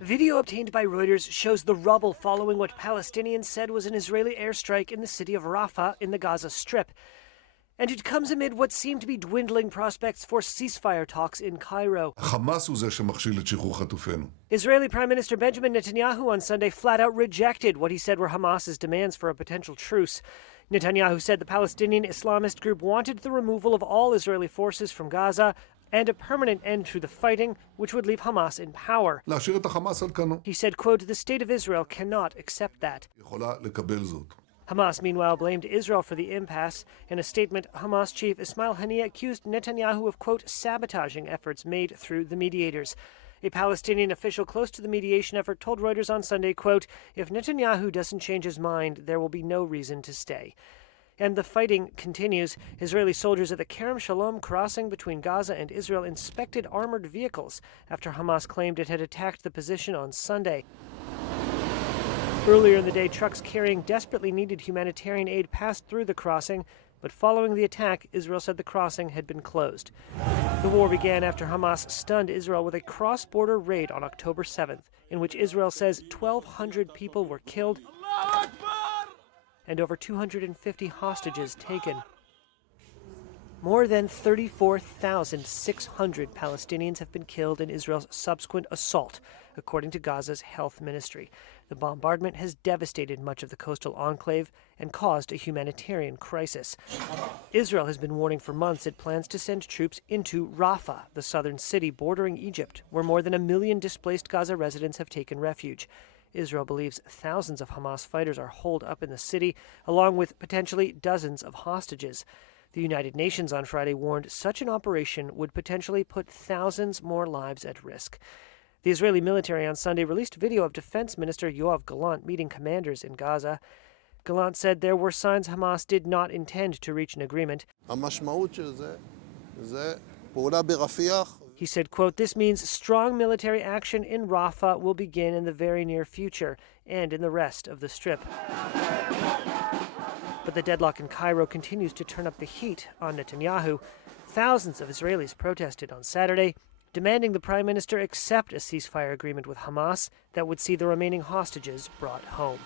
Video obtained by Reuters shows the rubble following what Palestinians said was an Israeli airstrike in the city of Rafah in the Gaza Strip. And it comes amid what seem to be dwindling prospects for ceasefire talks in Cairo. Israeli Prime Minister Benjamin Netanyahu on Sunday flat out rejected what he said were Hamas's demands for a potential truce. Netanyahu said the Palestinian Islamist group wanted the removal of all Israeli forces from Gaza and a permanent end to the fighting, which would leave Hamas in power. He said, quote, "The state of Israel cannot accept that." Hamas, meanwhile, blamed Israel for the impasse. In a statement, Hamas chief Ismail Haniyeh accused Netanyahu of, quote, sabotaging efforts made through the mediators. A Palestinian official close to the mediation effort told Reuters on Sunday, quote, "If Netanyahu doesn't change his mind, there will be no reason to stay." And the fighting continues. Israeli soldiers at the Kerem Shalom crossing between Gaza and Israel inspected armored vehicles after Hamas claimed it had attacked the position on Sunday. Earlier in the day, trucks carrying desperately needed humanitarian aid passed through the crossing, but following the attack, Israel said the crossing had been closed. The war began after Hamas stunned Israel with a cross-border raid on October 7th, in which Israel says 1,200 people were killed and over 250 hostages taken. More than 34,600 Palestinians have been killed in Israel's subsequent assault, according to Gaza's health ministry. The bombardment has devastated much of the coastal enclave and caused a humanitarian crisis. Israel has been warning for months it plans to send troops into Rafah, the southern city bordering Egypt, where more than 1 million displaced Gaza residents have taken refuge. Israel believes thousands of Hamas fighters are holed up in the city, along with potentially dozens of hostages. The United Nations on Friday warned such an operation would potentially put thousands more lives at risk. The Israeli military on Sunday released video of Defense Minister Yoav Gallant meeting commanders in Gaza. Gallant said there were signs Hamas did not intend to reach an agreement. He said, quote, "This means strong military action in Rafah will begin in the very near future and in the rest of the Strip." But the deadlock in Cairo continues to turn up the heat on Netanyahu. Thousands of Israelis protested on Saturday, demanding the prime minister accept a ceasefire agreement with Hamas that would see the remaining hostages brought home.